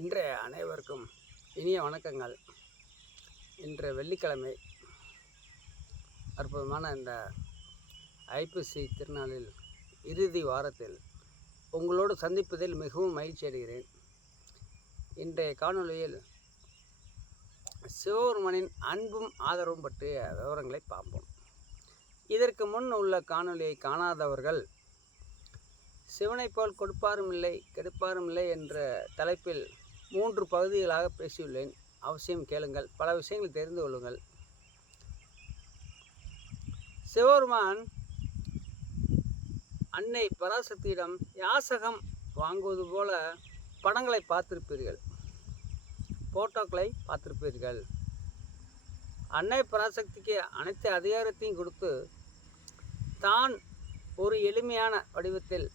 இன்றைய அனைவருக்கும் இனிய வணக்கங்கள். இன்று வெள்ளிக்கிழமை அற்புதமான இந்த ஐப்பசி திருநாளில் இறுதி வாரத்தில் உங்களோடு சந்திப்பதில் மிகவும் மகிழ்ச்சி அடைகிறேன். இன்றைய காணொளியில் சிவபெருமனின் அன்பும் ஆதரவும் பற்றிய விவரங்களை பார்ப்போம். இதற்கு முன் உள்ள காணொளியை காணாதவர்கள் சிவனைப் போல் கொடுப்பாரும் இல்லை கெடுப்பாரும் இல்லை என்ற தலைப்பில் மூன்று பகுதிகளாக பேசியுள்ளேன். அவசியம் கேளுங்கள். பல விஷயங்கள் தெரிந்து கொள்ளுங்கள். சிவபெருமான் அன்னை பராசக்தியிடம் யாசகம் வாங்குவது போல படங்களை பார்த்திருப்பீர்கள். போட்டோக்களை பார்த்திருப்பீர்கள். அன்னை பராசக்திக்கு அனைத்து அதிகாரத்தையும் கொடுத்து தான் ஒரு எளிமையான வடிவத்தில்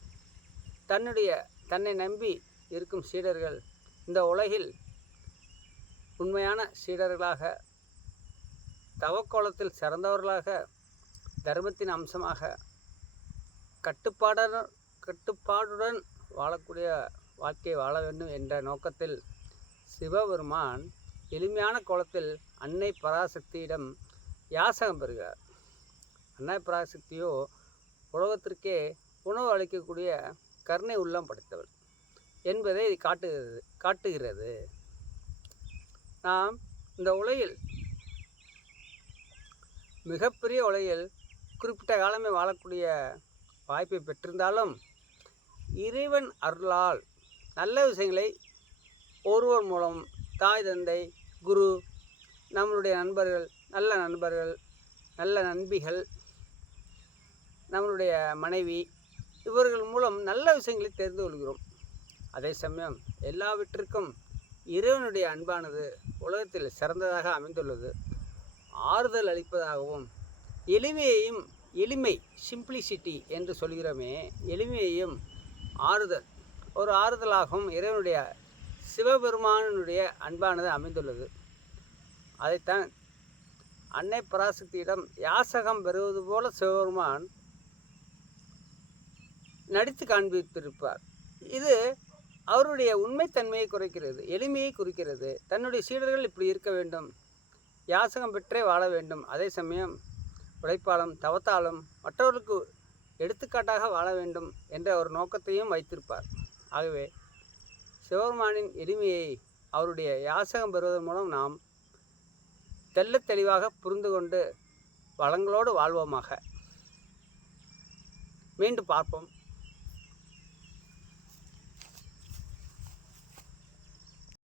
தன்னுடைய தன்னை நம்பி இருக்கும் சீடர்கள் இந்த உலகில் உண்மையான சீடர்களாக தவக்கோலத்தில் சிறந்தவர்களாக தர்மத்தின் அம்சமாக கட்டுப்பாடுடன் கட்டுப்பாடுடன் வாழக்கூடிய வாழ்க்கையை வாழ வேண்டும் என்ற நோக்கத்தில் சிவபெருமான் எளிமையான கோலத்தில் அன்னை பராசக்தியிடம் யாசகம் பெறுகிறார். அன்னை பராசக்தியோ உலகத்திற்கே உணவு அளிக்கக்கூடிய கருணை உள்ளம் படைத்தவள் என்பதை இது காட்டுகிறது காட்டுகிறது. நாம் இந்த உலகில் மிகப்பெரிய உலகில் குறிப்பிட்ட காலமே வாழக்கூடிய வாய்ப்பை பெற்றிருந்தாலும் இறைவன் அருளால் நல்ல விஷயங்களை ஒருவர் மூலம் தாய் தந்தை குரு நம்மளுடைய நண்பர்கள் நல்ல நண்பர்கள் நல்ல நண்பிகள் நம்மளுடைய மனைவி இவர்கள் மூலம் நல்ல விஷயங்களை தெரிந்து கொள்கிறோம். அதே சமயம் எல்லாவற்றிற்கும் இறைவனுடைய அன்பானது உலகத்தில் சிறந்ததாக அமைந்துள்ளது. ஆறுதல் அளிப்பதாகவும் எளிமையையும் எளிமை சிம்பிளிசிட்டி என்று சொல்கிறோமே எளிமையையும் ஆறுதல். ஒரு ஆறுதலாகவும் இறைவனுடைய சிவபெருமானனுடைய அன்பானது அமைந்துள்ளது. அதைத்தான் அன்னை பராசக்தியிடம் யாசகம் பெறுவது போல சிவபெருமான் நடித்து காண்பித்திருப்பார். இது அவருடைய உண்மைத்தன்மையை குறைக்கிறது எளிமையை குறிக்கிறது. தன்னுடைய சீடர்கள் இப்படி இருக்க வேண்டும். யாசகம் பெற்றே வாழ வேண்டும். அதே சமயம் உழைப்பாலும் தவத்தாலும் மற்றவர்களுக்கு எடுத்துக்காட்டாக வாழ வேண்டும் என்ற ஒரு நோக்கத்தையும் வைத்திருப்பார். ஆகவே சிவபெருமானின் எளிமையை அவருடைய யாசகம் பெறுவதன் மூலம் நாம் தெள்ளத் தெளிவாக புரிந்து கொண்டு வளங்களோடு வாழ்வோமாக. மீண்டும் பார்ப்போம்.